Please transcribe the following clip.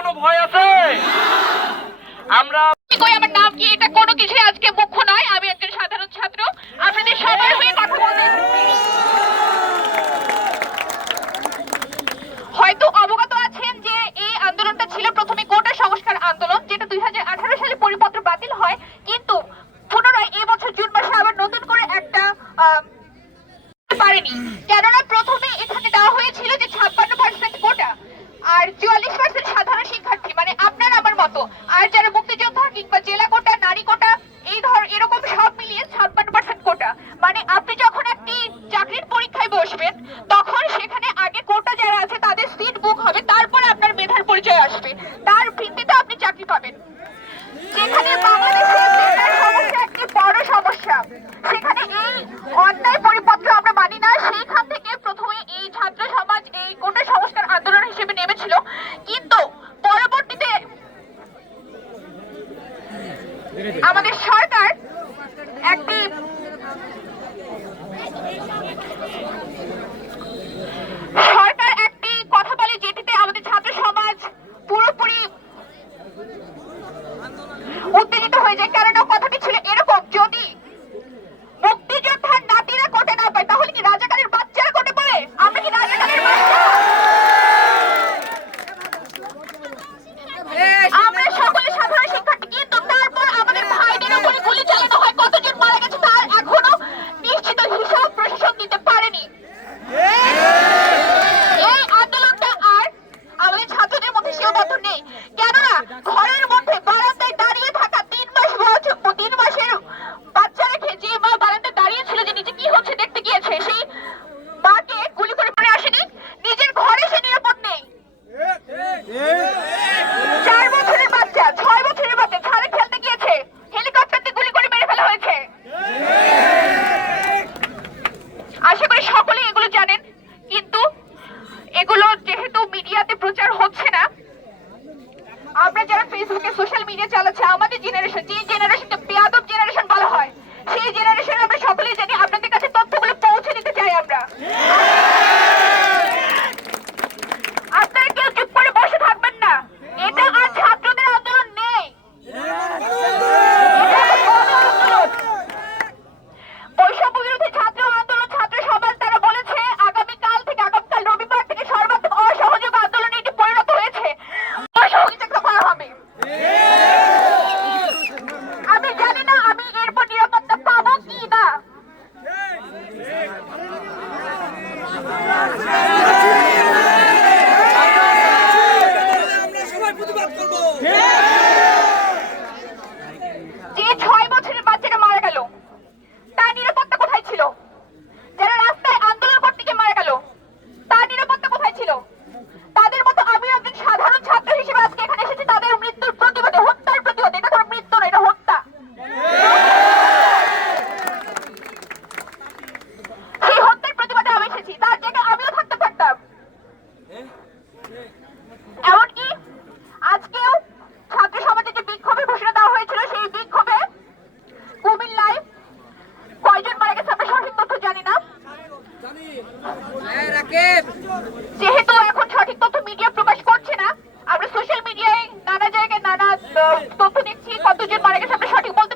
কোনো ভয় আছে? আমরা আমার নাম কি এটা কোনো কিছু আজকে মুখ্য নয়, আমি একজন সাধারণ ছাত্র, আপনাদের সবার হয়ে কথা বলতে হয়তো অবগত আছেন যে এই আন্দোলনটা ছিল প্রথমে কোটা সংস্কার আন্দোলন, যেটা 2018 সালে পরিপত্র বাতিল হয়, কিন্তু পুনরায় এই বছর জুন মাসে আবার নতুন করে একটা পারেনি। কেননা প্রথমে এখানে দেওয়া হয়েছিল যে 56% কোটা আর 44% সাধারণ শিক্ষার্থী, মানে আপনার আমার মতো, আর যারা মুক্তিযোদ্ধা কিংবা জেলা কোটা, নারী কোটা, এরকম সব মিলিয়ে 56% কোটা। মানে আপনি যখন একটি চাকরির পরীক্ষায় বসবেন তখন সেখানে আগে কোটা যারা আছে তাদের সিট বুক হবে, তারপরে আপনার মেধার পরিচয় আসবে, তার ভিত্তিতে আপনি চাকরি পাবেন। যেখানে বাংলাদেশে মেধার সমস্যা একটি বড় সমস্যা, সেখানে এই অন্যায় পরিপত্র আমরা মানি না। সেইখান থেকে প্রথমে এই ছাত্র সমাজ এই কোটা সংস্কার আন্দোলন হিসেবে নেমেছিল, কিন্তু পরবর্তীতে আমাদের সরকার একটি কথা বলে, যেটিতে আমাদের ছাত্র সমাজ পুরোপুরি উত্তেজিত হয়ে যায়। কারণ কথাটি ছিল এরকম, যদি মুক্তিযোদ্ধার নাতিরা কোটে না পায় তাহলে কি রাজাকারের বাচ্চারা কোটে পায়? আমরা কি রাজাকারের বাচ্চা? আমরা সকলে সাধারণ শিক্ষার্থী, কিন্তু তারপর আমাদের ভাইদের উপরে গুলি চালানো হয়। কতজন মারা গেছে তার এখনো নিশ্চিত হিসাব প্রশাসন দিতে পারেনি। এই আন্দোলনটা আর আমাদের ছাত্রদের মধ্যে সীমাবদ্ধ নেই, কেননা ঘরের মধ্যে বারান্দায় দাঁড়িয়ে থাকা 3 মাসের বাচ্চা রেখে যে মা বারান্দায় দাঁড়িয়ে ছিল, যে নিচে কি হচ্ছে দেখতে গিয়েছে, সেই মাকে গুলি করে মেরে আসেনি, নিজের ঘরে সে নিরাপদ নেই। 4 বছরের বাচ্চা, 6 বছরের বাচ্চা ছাদে খেলতে গিয়েছে, হেলিকপ্টার দিয়ে গুলি করে মেরে ফেলা হয়েছে। আশা করি সকলে এগুলো জানেন, কিন্তু এগুলো যেহেতু মিডিয়াতে প্রচার হচ্ছে না, আমরা যারা ফেসবুকে সোশ্যাল মিডিয়া চালাচ্ছে, আমাদের জেনারেশন, যে জেনারেশনকে বেয়াদব জেনারেশন বলা হয়, সেই জেনারেশন আমরা সকলেই জানি। আপনাদের কাছে তথ্যগুলো পৌঁছে দিতে চাই আমরা। আপনারা কেউ চুপ করে বসে থাকবেন না, এটা আর ছাত্রদের আন্দোলন নেই, বৈষম্য বিরোধী ছাত্র আন্দোলন, ছাত্র সমাজ তারা বলেছে আগামীকাল রবিবার থেকে সর্বাত্মক অসহযোগ আন্দোলনে এটি পরিণত হয়েছে, অসহযোগিতা করা হবে। আমি জানি না আমি এরপর নিরাপত্তা পাবো কি না। যে 6 বছরের বাচ্চাটা মারা গেল, তার নিরাপত্তা কোথায় ছিল? যারা রাস্তায় আন্দোলন করতে গিয়ে মারা গেল, তার নিরাপত্তা কোথায় ছিল? তাদের মতো আমি একজন সাধারণ ছাত্র হিসেবে আজকে এখানে এসেছি তাদের মৃত্যুর প্রতিবাদে, হত্যার প্রতিবাদে। এটা কোনো মৃত্যু না, এটা হত্যা। সেই হত্যার প্রতিবাদে আমি এসেছি, তার জায়গায় আমিও থাকতে পারতাম। এমনকি আজকেও ছাত্র সমাজে যে বিক্ষোভের ঘোষণা দেওয়া হয়েছিল, সেই বিক্ষোভে কুমিল্লায় কয়জন মারা গেছে আমরা সঠিক তথ্য জানি না, যেহেতু এখন সঠিক তথ্য মিডিয়া প্রকাশ করছে না। আমরা সোশ্যাল মিডিয়ায় নানা জায়গায় নানা তথ্য দেখছি, কতজন মারা গেছে আমরা সঠিক বলতে